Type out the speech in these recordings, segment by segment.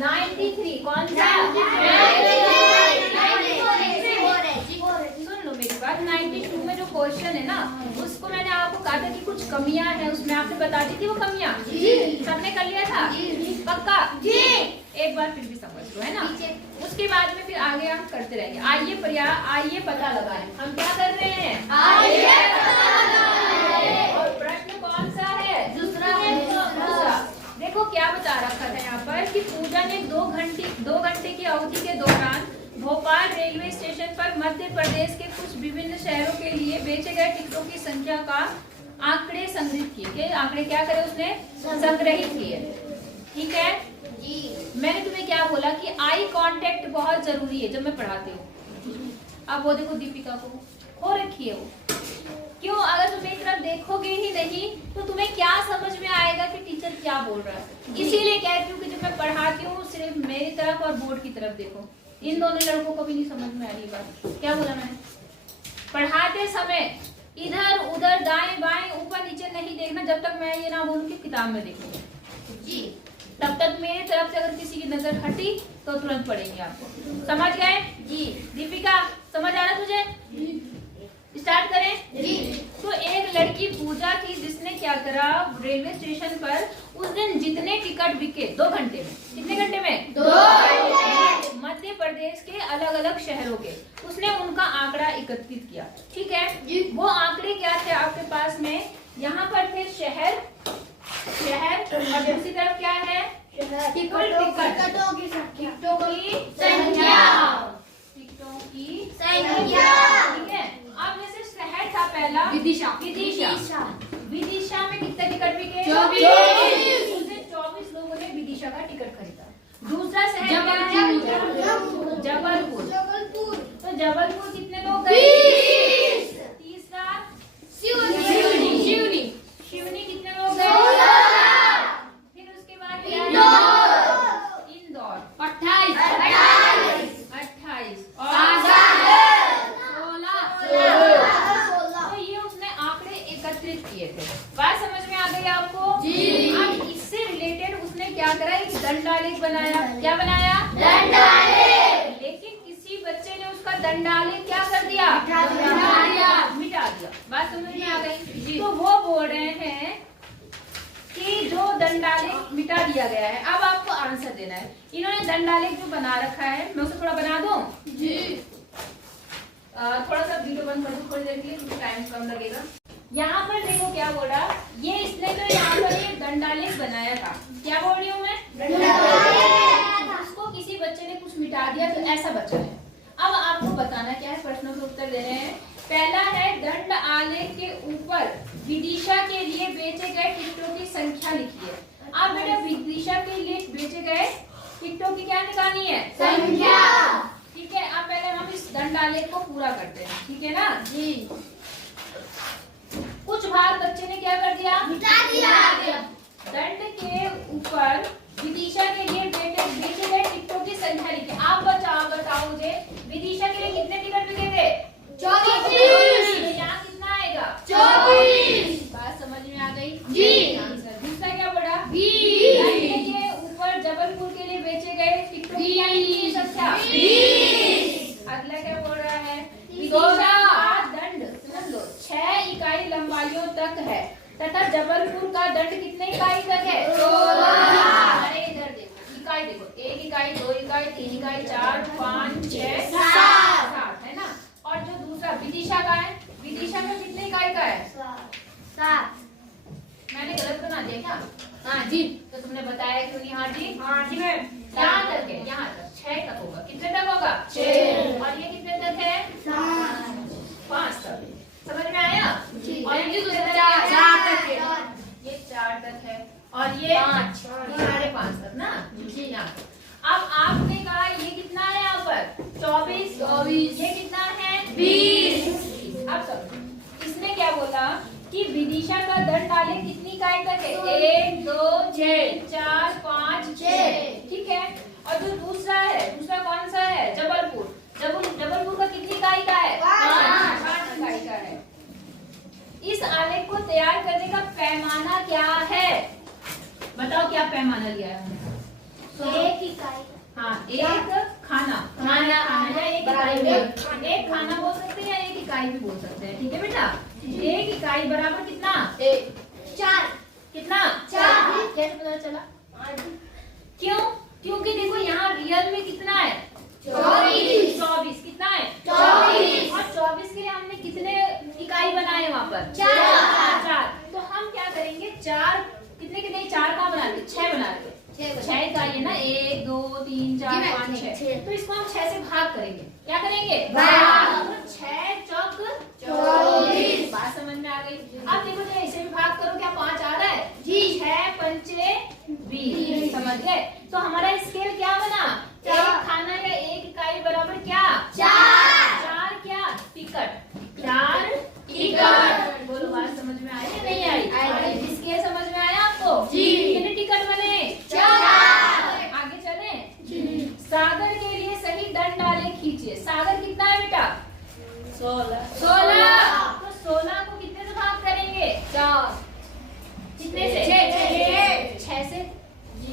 93 कौन सा? सुन लो मेरी बात। 92 में जो क्वेश्चन है ना, उसको मैंने आपको कहा था कि कुछ कमियां हैं उसमें, आपने बता दी थी वो कमियां। सबने कर लिया था? पक्का? एक बार फिर भी समझ लो, है ना। उसके बाद में फिर आगे हम करते रहेंगे। आइए पता लगाएं। हम क्या कर रहे हैं? और प्रश्न कौन सा है? दूसरा। देखो क्या बता रखा था यहाँ पर कि पूजा ने 2 घंटे की अवधि के दौरान भोपाल रेलवे स्टेशन पर मध्य प्रदेश के कुछ विभिन्न शहरों के लिए बेचे गए टिकटों की संख्या का आंकड़े संग्रहित किए। आंकड़े क्या करे उसने? संग्रहित किए। ठीक है जी। मैंने तुम्हें क्या बोला कि आई कांटेक्ट बहुत जरूरी है जब मैं पढ़ाती हूँ। अब वो देखो दीपिका को हो रखी है वो। क्यों? अगर तुम मेरी तरफ देखोगे ही नहीं तो तुम्हें क्या समझ में आएगा कि टीचर क्या बोल रहा है। इसीलिए कहती हूँ कि जब मैं पढ़ाती हूँ सिर्फ मेरी तरफ और बोर्ड की तरफ देखो। इन दोनों लड़कों को भी नहीं समझ में आ रही बात। क्या बोला मैंने? पढ़ाते समय इधर उधर दाएं बाएं ऊपर नीचे नहीं देखना जब तक मैं ये ना बोलूं कि किताब में देखो जी। तब तक मेरी तरफ से अगर किसी की नजर हटी तो तुरंत पढ़ेंगे आपको। समझ गए जी? दीपिका समझ आ रहा तुझे? स्टार्ट करें जी। तो एक लड़की पूजा थी जिसने क्या करा, रेलवे स्टेशन पर उस दिन जितने टिकट बिके 2 घंटे में, कितने घंटे में? 2 घंटे, मध्य प्रदेश के अलग अलग शहरों के, उसने उनका आंकड़ा एकत्रित किया। ठीक है जी। वो आंकड़े क्या थे आपके पास में? यहाँ पर थे शहर और दूसरी तरफ क्या है? टिकटों की संख्या। ठीक है। अब जैसे शहर था पहला विदिशा में कितने टिकट बिके? 24। उस दिन 24 लोगों ने विदिशा का टिकट खरीदा। दूसरा शहर जबलपुर। तो जबलपुर कितने लोग गए? 20। तीसरा शिवनी कितने लोग गए? 16। फिर उसके बाद इंदौर 28 और 16। तो ये उसने आंकड़े एकत्रित किए थे। बात समझ में आ गई आपको जी? अब इससे रिलेटेड उसने क्या करा? एक दंडालेख बनाया। क्या बनाया? दंडालेख। लेकिन किसी बच्चे ने उसका दंडालेख क्या कर दिया? मिटा दिया। बात समझ में आ गई जी? तो वो बोल रहे हैं कि जो दंडालेख मिटा दिया गया है, अब आपको आंसर देना है। इन्होंने दंडालेख जो बना रखा है, मैं उसे थोड़ा बना दूं जी। थोड़ा सा वीडियो बंद कर दो थोड़ी देर के लिए, टाइम कम लगेगा। यहाँ पर देखो क्या बोला ये, इसने तो यहाँ पर ये दंडालेख बनाया था। क्या बोल रही हूँ मैं? दंडालेख। उसको किसी बच्चे ने कुछ मिटा दिया तो ऐसा बचा है। अब आपको बताना क्या है, प्रश्नों के उत्तर दे रहे हैं। पहला है दंड आलेख के ऊपर विदिशा के लिए बेचे गए टिकटों की संख्या लिखिए। अब बेटा विदिशा के लिए बेचे गए टिकटों की क्या निकालनी है? संख्या। ठीक है। अब पहले हम इस दंड आलेख को पूरा करते हैं। ठीक है ना जी? कुछ भाग बच्चे ने क्या कर दिया? मिटा दिया। दंड के ऊपर विदिशा के लिए बेचे गए टिकटों की संख्या लिखिए। आप बताओ मुझे विदिशा के लिए कितने टिकट बिके थे? 24। यहाँ कितना आएगा? 24। बात समझ में आ गई जी? दूसरा क्या पड़ा? 20। के ऊपर जबलपुर के लिए बेचे गए टिकटों की संख्या 20। अगला क्या बोल रहा है? विदिशा का दंड समझ लो 6 इकाई लंबाइयों तक है तथा जबलपुर का दंड कितने इकाई तक है? 16। अरे इधर देखो, इकाई देखो, 1 इकाई 2 इकाई 3 इकाई 4 5 6 7 है ना। और जो दूसरा विदिशा का है, विदिशा में कितने इकाई का है? 7। मैंने गलत बना दिया क्या? हाँ जी। तो तुमने बताया क्यों नहीं? हाँ जी। हाँ जी मैम। यहाँ तक है, यहाँ तक 6 तक होगा। कितने तक होगा? 6। और ये कितने तक है? 5 तक। समझ में आया? और ये दूसरा 4 तक है। ये 4 तक है और ये 5 5.5 तक ना जी। यहाँ अब आपने कहा ये कितना है यहाँ पर? 24। ये कितना है? 20। अब सब इसने क्या बोला कि विदिशा का दंड आलेख कितनी इकाई तक है? 1 2 3 4 5 6। ठीक है। और जो दूसरा है, दूसरा कौन सा है? जबलपुर। जबलपुर का कितनी इकाई का है? 5 इकाई का है। इस आलेख को तैयार करने का पैमाना क्या है? बताओ क्या पैमाना लिया है? एक इकाई। हाँ, एक खाना या एक इकाई एक खाना बोल सकते हैं या एक इकाई भी बोल सकते हैं। ठीक है बेटा, एक इकाई बराबर कितना? 4। कितना? 4। कैसे पता चला? क्यों? क्योंकि देखो यहाँ रियल में कितना है? 24। कितना है? 24। और 24 के लिए हमने कितने इकाई बनाए वहाँ पर? 4। तो हम क्या करेंगे? 4 कितने कितने? 4 कहाँ बना रहे? 6 बना रहे। 6 इकाई है ना, 1 2 3 4 5 6। तो इसको हम 6 से भाग करेंगे। क्या करेंगे? भाग। 6 चौक 24। बात समझ में आ गई। अब देखो जब ऐसे भी भाग करो, क्या 5 आ रहा है? जी। 6 पंचे 20। समझ गए? तो हमारा स्केल क्या बना? एक खाना या एक इकाई बराबर क्या? 4 क्या? टिकट। 4 टिकट। बोलो, बात समझ में आई या नहीं आई? स्केल समझ में आया आपको? जी। कितने टिकट बने? 4। आगे चले। सागर के लिए सही दंडालेख खींचिए। सागर कितना है बेटा? 16। तो 16 को कितने से भाग करेंगे? 4। कितने से? 6 से।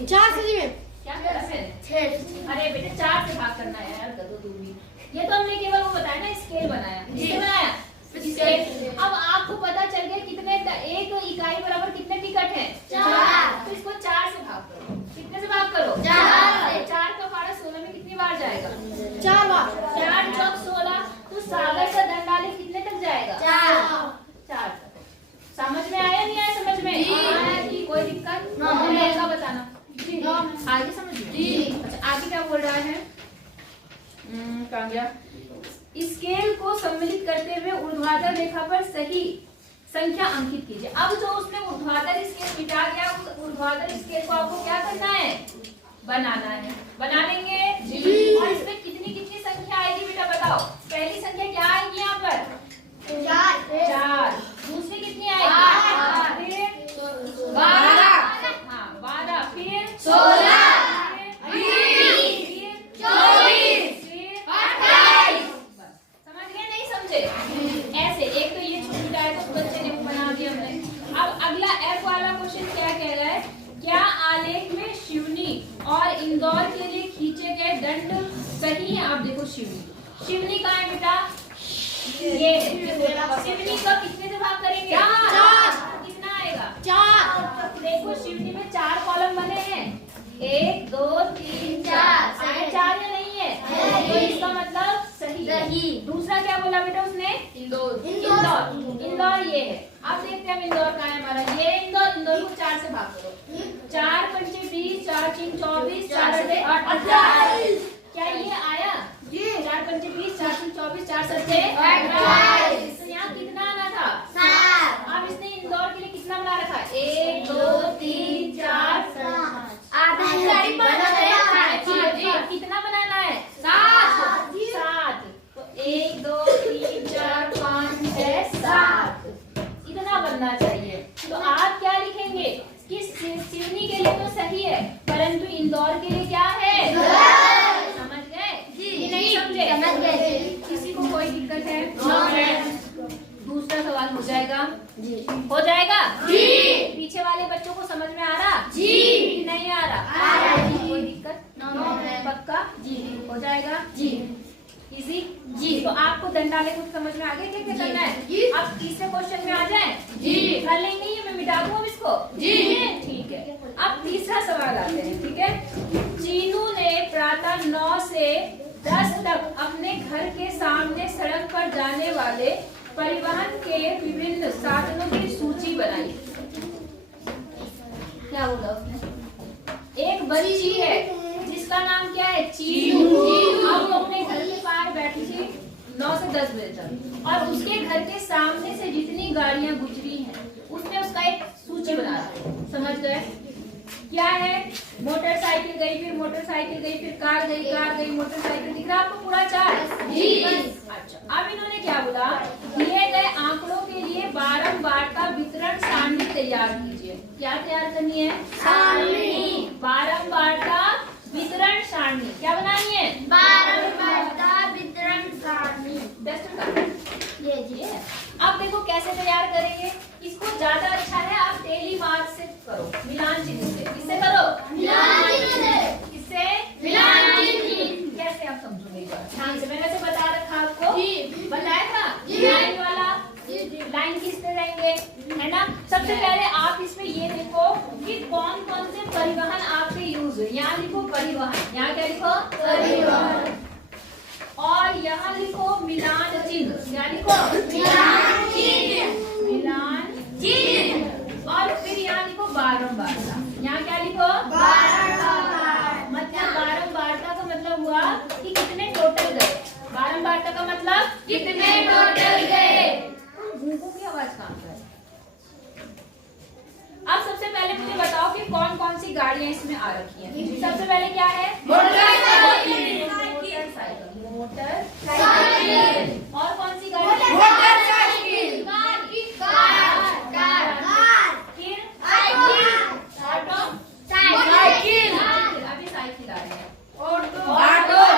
4 से जी क्या करा मैंने? 6। अरे बेटे 4 से भाग करना है यार, गधो तुम भी। ये तो हमने केवल वो बताया ना, स्केल बनाया। किससे बनाया? स्केल। अब आपको पता चल गया कितने एक इकाई बराबर कितने टिकट है? 4। तो इसको 4 से भाग करो। कितने से भाग करो? 4। 4 का पारा 16 में कितनी बार जाएगा? 4 बार। 4 चौक 16। तो सागर का दंडालेख कितने तक जाएगा? 4 तक। समझ में आया नहीं आया? समझ में आया कि कोई दिक्कत? का बताना आगे समझ में। अच्छा, आगे क्या बोल रहा है? कहाँ गया? स्केल को सम्मिलित करते हुए ऊर्ध्वाधर रेखा पर सही संख्या अंकित कीजिए। अब जो उसने ऊर्ध्वाधर स्केल मिटा दिया, उस ऊर्ध्वाधर स्केल को आपको क्या करना है? बनाना है। बना लेंगे जी। और इसमें कितनी कितनी संख्या आएगी बेटा बताओ? पहली संख्या क्या आएगी यहाँ पर? 4। दूसरी कितनी आएगी? फिर 12। हाँ 12। फिर 16। समझ गए नहीं समझे? ऐसे एक तो ये छुट्टी का है तो बच्चे ने बना दिया हमने। अब अगला F वाला क्वेश्चन क्या कह रहा है? क्या आलेख में शिवनी और इंदौर के लिए खींचे गए दंड सही है? आप देखो शिवनी कहाँ है बेटा? ये शिवनी का कितने से भाग करेंगे? 4। कितना आएगा? 4। देखो शिवनी में 4 कॉलम बने हैं। 1 2 3 4। 4 या नहीं है? तो इसका मतलब सही। दूसरा क्या बोला बेटा उसने? इंदौर ये है। अब देखते हैं इंदौर कहाँ है हमारा? ये इंदौर को 4 से भाग करो। 4 पंचे 20, 4 3 24, 4 28। क्या ये आया? 4 पंचे 20, 4 3 24, 4 सत्ते 28। तो यहाँ कितना आना था? 7। अब इसने इंदौर के लिए कितना बना रखा? 1 2 3 4 5। कितना बनाना है? 7। तो 1 2 3 4 5 6 7 इतना बनना चाहिए। तो आप क्या लिखेंगे कि सिवनी के लिए तो सही है, परंतु इंदौर के लिए क्या है? समझ गए जी? नहीं समझे? समझ गए। किसी को कोई दिक्कत है? दूसरा सवाल हो जाएगा जी। हो जाएगा जी। पीछे वाले बच्चों को समझ में आ रहा? जी। नहीं आ रहा? आ रहा है। कोई दिक्कत? पक्का? जी। हो जाएगा जी। इजी जी। तो आपको दंडालेख कुछ समझ में आ गया क्या क्या करना है? जी। अब तीसरे क्वेश्चन में आ जाए जी। कर लेंगे ये, मैं मिटा दूं अब इसको जी। ठीक है। अब तीसरा सवाल आते हैं। ठीक है। चीनू ने प्रातः 9 से 10 तक अपने घर के सामने सड़क पर जाने वाले परिवहन के विभिन्न साधनों की सूची बनाई। क्या बोला उसने? एक बच्ची है जिसका नाम क्या है? चीनू। अब वो अपने घर के बाहर बैठी थी 9 से 10 बजे तक, और उसके घर के सामने से जितनी गाड़ियां गुजरी हैं उसने उसका एक सूची बना दी। समझ गए? क्या है? मोटरसाइकिल गई, फिर मोटरसाइकिल गई, फिर कार गई, मोटरसाइकिल। दिख रहा आपको पूरा चार्ट? जी। अच्छा, अब इन्होंने क्या बोला? दिए गए आंकड़ों के लिए बारंबारता वितरण सारणी तैयार कीजिए। क्या तैयार करनी है? सारणी। बारंबारता वितरण सारणी क्या बनानी है? बारंबारता वितरण सारणी। ये जी है। अब देखो कैसे तैयार करेंगे इसको। ज्यादा अच्छा है आप डेली मार्क से करो, मिलान चिन्ह से। किससे करो? मिलान चिन्ह से। किससे आप इसमें ये देखो कि कौन कौन से परिवहन आपके यूज हुए। यहाँ लिखो परिवहन, यहाँ क्या लिखो परिवहन, और यहाँ लिखो मिलान चिन्ह, यहाँ लिखो मिलान चिन्ह, मिलान चिन्ह, और फिर यहाँ लिखो बारंबारता, यहाँ क्या लिखो बारंबार, मतलब बारंबारता का मतलब हुआ कि कितने टोटल गए, बारंबारता का मतलब कितने टोटल गए। भूखों की आवाज कहाँ पर है? अब सबसे पहले मुझे बताओ कि कौन कौन सी गाड़ियां इसमें आ रखी हैं। सबसे पहले क्या है मोटरसाइकिल, मोटरसाइकिल, और कौन सी गाड़ी मोटरसाइकिल, कार, फिर ऑटो, साइकिल, अभी साइकिल आ रही है, ऑटो, ऑटो है,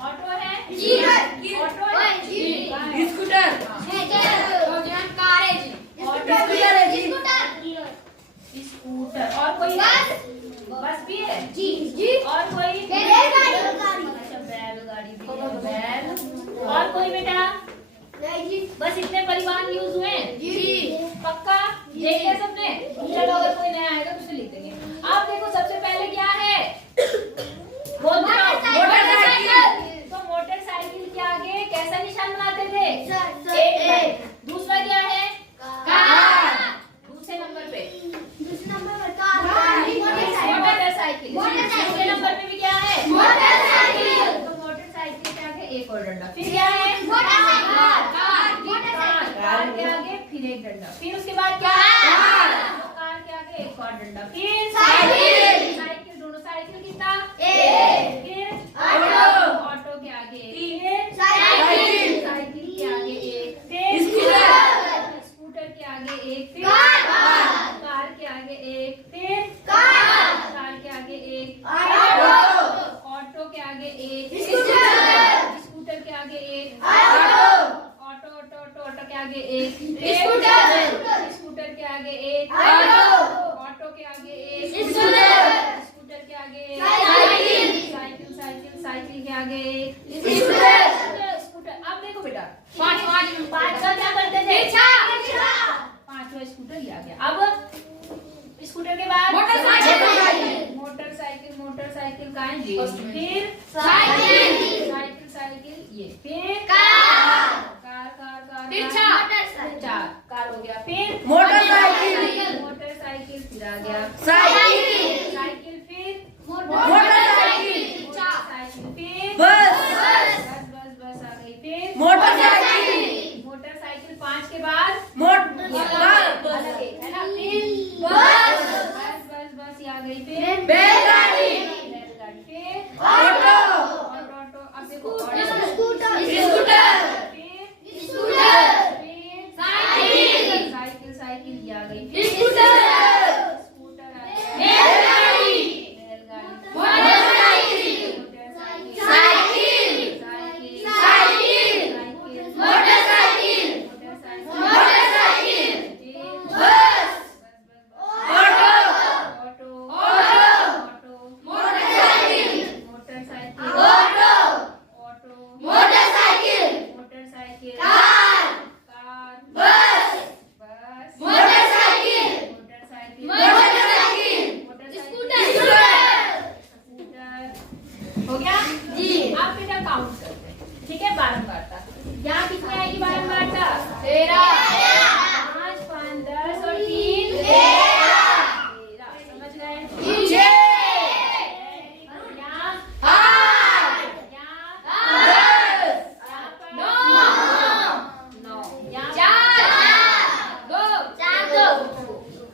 ऑटो है, स्कूटर, स्कूटर, और कोई बस भी है जी, और कोई बैलगाड़ी, अच्छा बैलगाड़ी भी है, बैल, और कोई बेटा बस इतने परिवहन यूज हुए जी, पक्का देख लिया सबने। चलो अगर कोई नया आएगा तो उसे लिख देंगे। आप देखो सबसे पहले क्या है मोटरसाइकिल, तो मोटरसाइकिल के आगे कैसा निशान बनाते थे एक, दूसरा क्या है कार, दूसरे नंबर पे मोटरसाइकिल, तीसरे नंबर पे भी क्या है मोटरसाइकिल, तो मोटरसाइकिल के आगे एक और डंडा, फिर क्या है कार के आगे फिर एक डंडा, फिर उसके बाद क्या कार के आगे एक और डंडा, फिर साइकिल, दोनों साइकिल कितना एक, फिर ऑटो के आगे एक, फिर साइकिल के आगे एक, फिर स्कूटर के आगे एक, फिर कार के आगे एक, फिर कार के आगे एक, ऑटो के आगे एक, स्कूटर के आगे एक, ऑटो के आगे एक, स्कूटर के आगे एक, ऑटो के आगे एक, स्कूटर के आगे एक, साइकिल के आगे एक, स्कूटर। अब देखो बेटा पांच का क्या करते थे, पांचवा स्कूटर ही आ गया। अब स्कूटर के बाद मोटरसाइकिल का है, फिर साइकिल ये, फिर कार कार हो गया, फिर मोटरसाइकिल फिर आ गया, साइकिल फिर मोटरसाइकिल फिर बस आ गई, फिर मोटरसाइकिल 5 के बाद अलग एक है ना, फिर बस आ गई, फिर बैलगाड़ी, फिर ऑटो, अब देखो साइकिल ये आ गई, फिर स्कूटर आ गया, हो गया जी। आप बेटा काउंट करते हैं, ठीक है, बारंबारता। यहाँ कितनी आएगी बारंबारता 13, 5, 5, 10 और 3 13, समझ गए?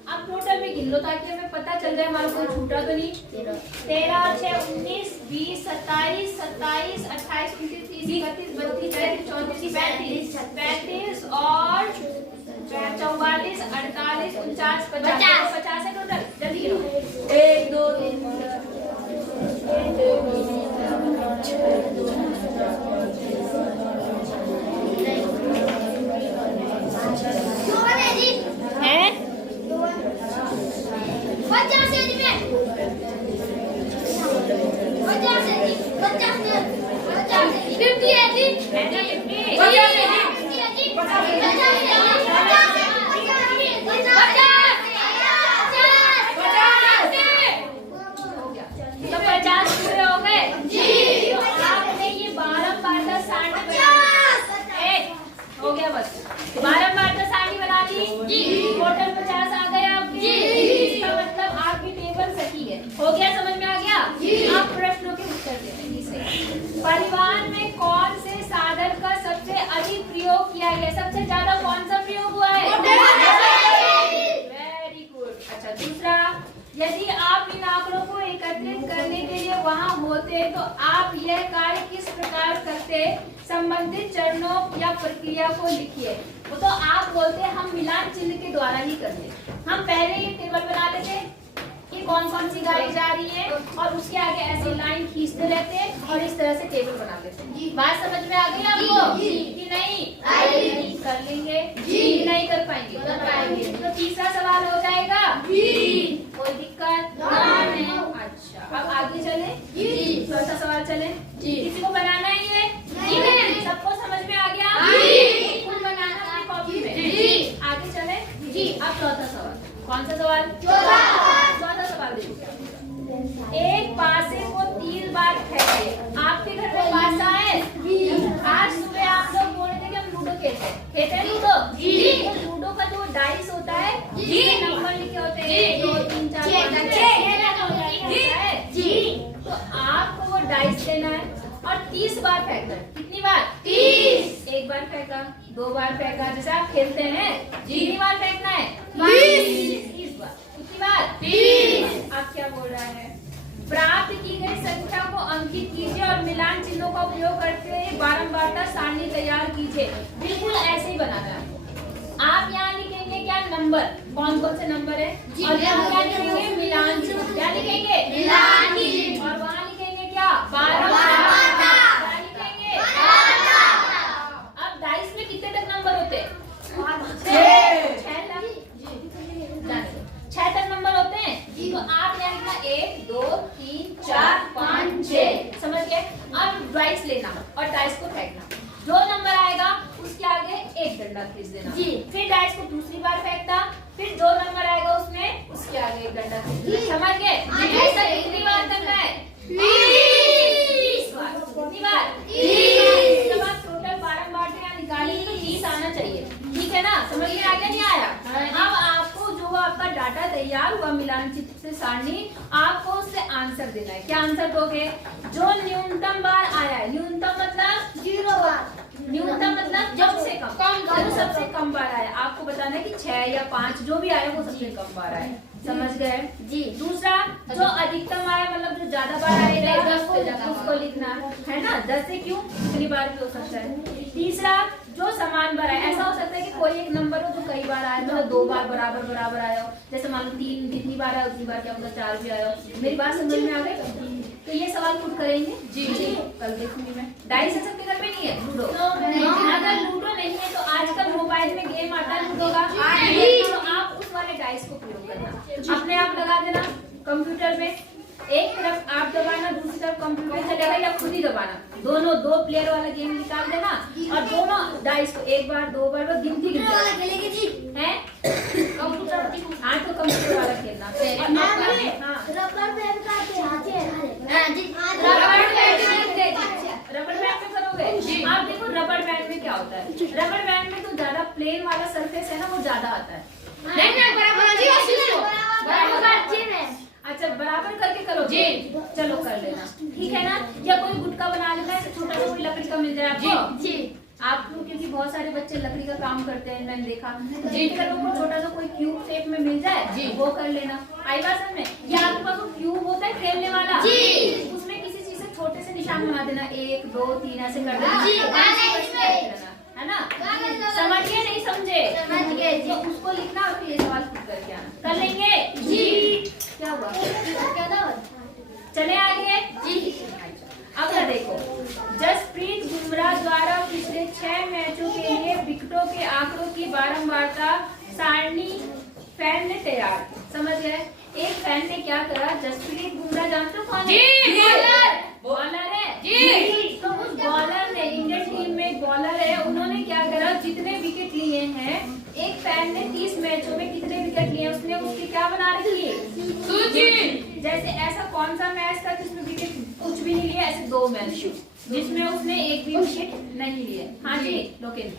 अब टोटल में गिन लो ताकि हमें पता चल जाए हमारा कोई छूटा तो नहीं। 13, 6, 19, 20, 27, 27, 28, 29, 30, 31, 32, 33, 34, 35 और 44, 48, 49, 50 है टोटल। जल्दी गिनो। 1, 2, 3, 50 अच्छा, दूसरा, यदि आप इन आंकड़ों को एकत्रित करने के लिए वहां होते तो आप यह कार्य किस प्रकार करते, संबंधित चरणों या प्रक्रिया को लिखिए। तो आप बोलते हम मिलान चिन्ह के द्वारा ही करते। हम पहले ये टेबल बना लेते कि कौन कौन सी गाड़ी जा रही है और उसके आगे ऐसी लाइन खींचते रहते हैं और इस तरह से टेबल बना लेते हैं। बात समझ में आ गई आपको कि नहीं? कर लेंगे जी, नहीं कर पाएंगे तो तीसरा सवाल हो जाएगा कोई दिक्कत नहीं। अच्छा, अब आगे चले चौथा सवाल चले। किसी को बनाना ही है? सबको समझ में आ गया? खुद बनाना अपनी कॉपी में। आगे चले अब चौथा सवाल। कौन सा सवाल? चौथा सवाल देखो। एक पासे को 3 बार फेंके। आपके घर में पासा है? आज सुबह आप लोग बोल रहे थे कि हम लूडो खेलते हैं लूडो। तो लूडो का जो डाइस होता है नंबर लिखे होते हैं 1 2 3 4 5 6। तो आपको वो डाइस लेना है और 30 बार फेंकना है। कितनी बार? 30। एक बार फेंका, 2 बार फेंका, जैसे आप खेलते हैं। कितनी बार फेंकना है? 30 बार। कितनी बार? 30। आप क्या बोल रहा है? प्राप्त की गई संख्या को अंकित कीजिए और मिलान चिन्हों का उपयोग करते हुए बारंबारता सारणी तैयार कीजिए। बिल्कुल ऐसे ही बनाना है। आप यहाँ लिखेंगे क्या? नंबर। कौन कौन से नंबर है? और यहाँ क्या लिखेंगे? मिलान चिन्ह। क्या लिखेंगे? मिलान चिन्ह। और वहाँ लिखेंगे क्या? बारंबारता। क्या लिखेंगे? अब डाइस में कितने तक नंबर होते हैं? 6 तक नंबर होते हैं। तो आप यहाँ लिखना 1 2 3 4 5 6। समझ गए? अब डाइस लेना और डाइस को फेंकना। जो नंबर आएगा उसके आगे एक डंडा खींच देना। फिर डाइस को दूसरी बार फेंकना। फिर जो नंबर आएगा उसमें उसके आगे एक डंडा खींच देना। समझ गए? ऐसा कितनी बार करना है? 30 बार। कितनी बार? 30। जब आप टोटल बारंबारता यहाँ निकालेंगे तो 30 आना चाहिए। ठीक है ना? समझ में आ गया? नहीं आया? अब आपको जो आपका डाटा तैयार हुआ मिलान चिन्ह से सारणी, आपको उससे आंसर देना है। क्या आंसर दोगे? जो न्यूनतम बार आया है। न्यूनतम मतलब 0 बार। न्यूनतम मतलब सबसे कम। जो सबसे कम बार आया आपको बताना है कि 6 या 5 जो भी आया वो सबसे कम बार आया। समझ गए? जी। दूसरा, जो अधिकतम आया मतलब जो ज्यादा बार आएगा उसको लिखना है ना। 10 से क्यों? कितनी बार भी हो सकता है। तीसरा, जो समान बार आया। ऐसा हो सकता है कि कोई एक नंबर हो जो कई बार आया, मतलब 2 बार बराबर आया हो। जैसे मान लो 3 जितनी बार आया उतनी बार क्या मतलब 4 भी आया हो। मेरी बात समझ में आ गई? तो ये सवाल खुद करेंगे जी। कल देखूंगी मैं। डाइस सबके घर में नहीं है लूडो? अगर लूडो नहीं है तो आजकल मोबाइल में गेम आता है लूडो का, तो आप उस वाले डाइस को प्रयोग करना। अपने आप लगा देना कंप्यूटर में। एक तरफ आप दबाना, दूसरी तरफ कंप्यूटर चलेगा या खुद ही दबाना। दोनों 2 प्लेयर वाला गेम निकाल देना और दोनों डाइस को 1 बार 2 बार गिनती है। हाँ तो कंप्यूटर वाला खेलना। रबर बैंड में करोगे। आप देखो रबर बैंड में क्या होता है। रबर बैंड में तो ज्यादा प्लेन वाला सरफेस है ना, वो ज्यादा आता है। अच्छा, बराबर करके करो जी। चलो कर लेना, ठीक है ना। या कोई गुटका बना लेना है, छोटा सा कोई लकड़ी का मिल जाए आपको जी। आप लोग क्योंकि बहुत सारे बच्चे लकड़ी का काम करते हैं, मैंने देखा। जिनके लोगों को छोटा सा कोई क्यूब शेप में मिल जाए जी, वो कर लेना। आई बात समझ में? या आपके पास वो क्यूब होता है खेलने वाला जी, उसमें किसी चीज से छोटे से निशान बना देना, 1 2 3 ऐसे कर देना, है ना। समझिए? नहीं समझे? समझ गए। तो उसको लिखना और फिर ये सवाल खुद करके आना। कर लेंगे जी। क्या हुआ? चले आगे जी। अब देखो, जसप्रीत बुमराह द्वारा पिछले 6 मैचों के लिए विकेटों के आंकड़ों की बारंबारता सारणी फैन ने तैयार। समझ गए? एक फैन ने क्या करा? जसप्रीत बुमराह जानते हो कौन है? बॉलर है जी। तो उस बॉलर ने, इंडियन टीम में एक बॉलर है, उन्होंने क्या करा? जितने विकेट लिए हैं, एक फैन ने 30 मैचों में कितने विकेट लिए, उसने उसकी क्या बना रखी है? सूची। जैसे ऐसा कौन सा मैच था जिसमें विकेट कुछ भी नहीं लिए? ऐसे 2 मैच जिसमें उसने एक भी विकेट नहीं लिए। हाँ जी लोकेश,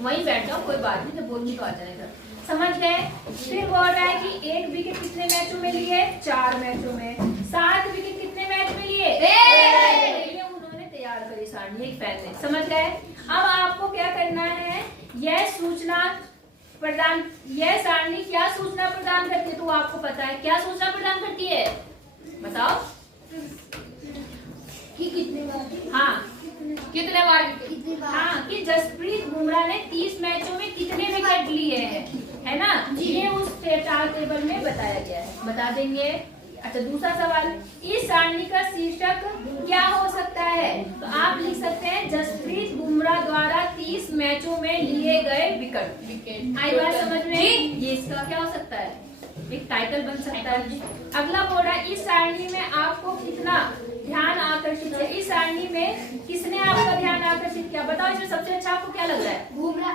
वहीं बैठ जाओ, कोई बात नहीं, तो बोलनी तो आ जाएगा। समझ गए? फिर बोल रहा है कि एक विकेट कितने मैचों में लिए? 4 मैचों में। 7 विकेट कितने मैच में लिए? ये उन्होंने तैयार करी सारणी एक फैन ने। समझ गए? अब आपको क्या करना है? यह सूचना प्रदान, यह सारणी क्या सूचना प्रदान करती है? तो आपको पता है क्या सूचना प्रदान करती है, बताओ। कि कितने बार, हाँ कितने बार, कितने बार, हाँ कि जसप्रीत बुमराह ने 30 मैचों में कितने विकेट लिए हैं, है ना, ये उस टेबल में बताया गया है, बता देंगे। अच्छा दूसरा सवाल, इस सारणी का शीर्षक क्या हो सकता है? तो आप लिख सकते हैं जसप्रीत बुमराह द्वारा 30 मैचों में लिए गए विकेट। आई बात समझ में? ये इसका क्या हो सकता है, एक टाइटल बन सकता है। अगला बोल रहा है, इस सारणी में आपको कितना ध्यान आकर्षित है? इस सारणी में किसने आपका ध्यान आकर्षित किया? बताओ इसमें सबसे अच्छा आपको क्या लग रहा है? बुमराह।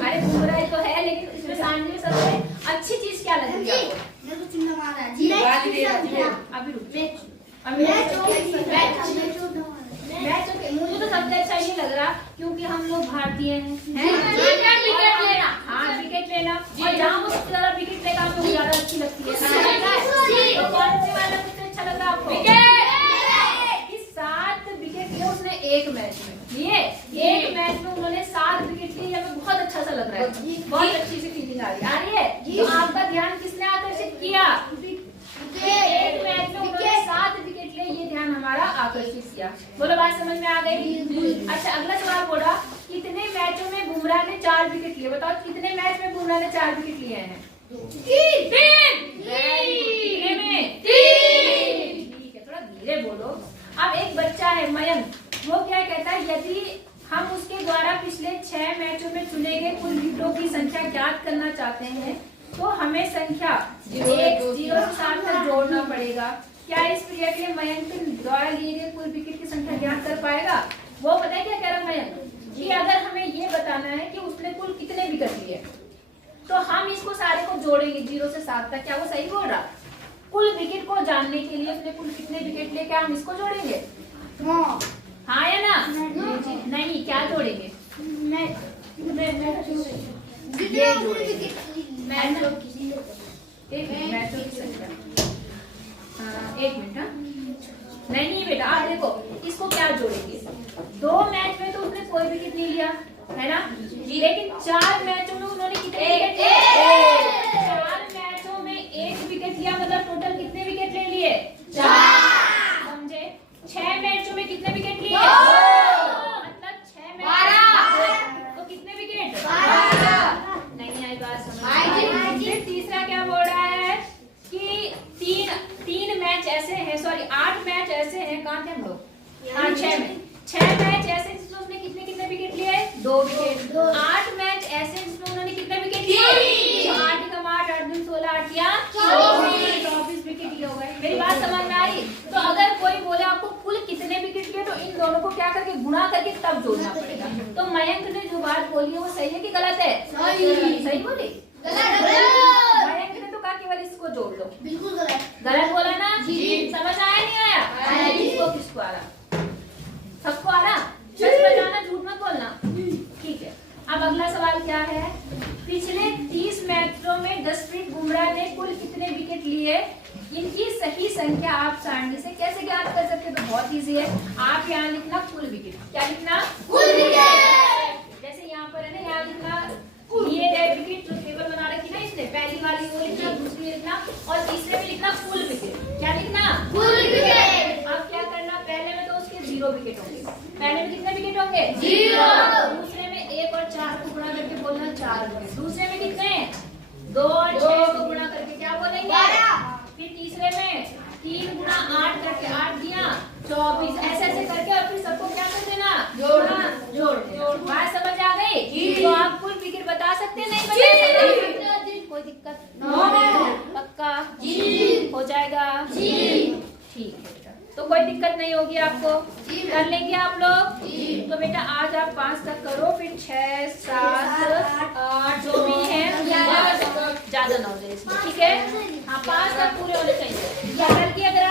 अरे बुमराह तो है, लेकिन इसमें सारणी में सबसे अच्छी चीज क्या लग रही है आपको? मेरे को चिन्ह मारा जी, अभी रुक, मैच ओके, मुझे तो सबसे अच्छा ये लग रहा क्योंकि हम लोग भारतीय हैं, विकेट लेना, हाँ विकेट लेना, और जहाँ वो सबसे ज्यादा विकेट लेगा हमें ज्यादा अच्छी लगती है। तो कौन से वाला सबसे अच्छा लग रहा आपको? कि 7 विकेट लिए उसने एक मैच में, लिए एक मैच में उन्होंने 7 विकेट लिए, हमें बहुत अच्छा सा लग रहा है, बहुत अच्छी सी फीलिंग आ रही है। तो आपका ध्यान किसने आकर्षित किया? एक मैच में उन्होंने 7 विकेट लिए, ये ध्यान हमारा आकर्षित किया। बोलो बात समझ में आ गई? अच्छा अगला सवाल बोला, कितने मैचों में बुमराह ने 4 विकेट लिए? बताओ कितने मैच में बुमराह ने 4 विकेट लिए हैं? 3। कितने में? 3। ठीक है, थोड़ा धीरे बोलो। अब एक बच्चा है मयंक, वो क्या कहता है, यदि हम उसके द्वारा पिछले 6 मैचों में चुने गए कुल विकेटों की संख्या ज्ञात करना चाहते हैं तो हमें संख्या 1 0 से 7 तक जोड़ना पड़ेगा। क्या इस क्रिया के लिए मयंक द्वारा लिए गए कुल विकेट की संख्या ज्ञात कर पाएगा? वो पता है क्या कह रहा है मयंक, कि अगर हमें ये बताना है कि उसने कुल कितने विकेट लिए तो हम इसको सारे को जोड़ेंगे 0 से 7 तक। क्या वो सही बोल रहा? कुल विकेट को जानने के लिए उसने कुल कितने विकेट लिए, क्या हम इसको जोड़ेंगे? हाँ या ना? नहीं, क्या जोड़ेंगे? मैचों की संख्या। एक मिनट, हाँ नहीं बेटा, आप देखो इसको क्या जोड़ेंगे? 2 मैच में तो उसने कोई विकेट नहीं लिया, है ना, लेकिन 4 मैचों में उन्होंने कितने विकेट लिए? 4 मैचों में 1 विकेट लिया, मतलब टोटल कितने विकेट ले लिए? 4। समझे? 6 मैचों में कितने विकेट लिए? मतलब 6 मैच तो कितने विकेट? 12। नहीं आई बात समझ? फिर तीसरा क्या बोल रहा है कि 3 मैच ऐसे हैं, सॉरी 8 मैच ऐसे हैं, कहाँ थे हम लोग? हाँ 6 मैच ऐसे जिसमें उसने कितने विकेट लिए? 2 विकेट। 8 मैच ऐसे जिसमें उन्होंने कितने विकेट लिए? 8 कम 8, 8 दिन 16, 8 या 24 विकेट लिए हो गए। मेरी बात समझ में आ रही? तो अगर कोई बोले आपको कुल कितने विकेट लिए, तो इन दोनों को क्या करके गुणा करके तब जोड़ना पड़ेगा। तो मयंक ने जो बात बोली है वो सही है कि गलत है? सही बोली? मयंक ने तो कहा केवल इसको जोड़ लो। बिल्कुल गलत। गलत बोला ना? समझ आया नहीं आया? किसको किसको आ रहा? सबको आ रहा? सच बताना, झूठ मत बोलना, ठीक है। अब अगला सवाल क्या है, पिछले 30 मैचों में जसप्रीत बुमराह ने कुल कितने विकेट लिए? इनकी सही संख्या आप सारणी से कैसे ज्ञात कर सकते हैं? तो बहुत इजी है, आप यहाँ लिखना कुल विकेट। क्या लिखना? कुल विकेट। जैसे यहाँ पर है ना, यहाँ लिखना लिए गए विकेट, जो टेबल बना रखी ना इसने, पहली वाली वो लिखना, दूसरी लिखना और तीसरे में लिखना कुल विकेट। क्या लिखना? कुल विकेट। अब क्या करना, पहले में तो उसके 0 विकेट होंगे, पहले में कितने विकेट होंगे? 0। दूसरे में 1 और 4 को गुणा करके बोलना 4 विकेट। दूसरे में कितने? 2 और 6 को गुणा करके क्या बोलेंगे? 12। फिर तीसरे में 3 गुणा 8 करके 8 दिया 24, ऐसे ऐसे करके और फिर सबको क्या कर देना? जोड़। बात समझ आ गई? तो आप कुल विकेट बता सकते हैं? नहीं बता सकते? कोई दिक्कत? पक्का? हो जाएगा? ठीक है बेटा, तो कोई दिक्कत नहीं होगी आपको, कर लेंगे आप लोग? तो बेटा आज आप 5 तक करो, फिर 6 7 8 जो भी है ज्यादा ना हो जाए इसमें, ठीक है? हाँ 5 तक पूरे होने चाहिए। कल की अगर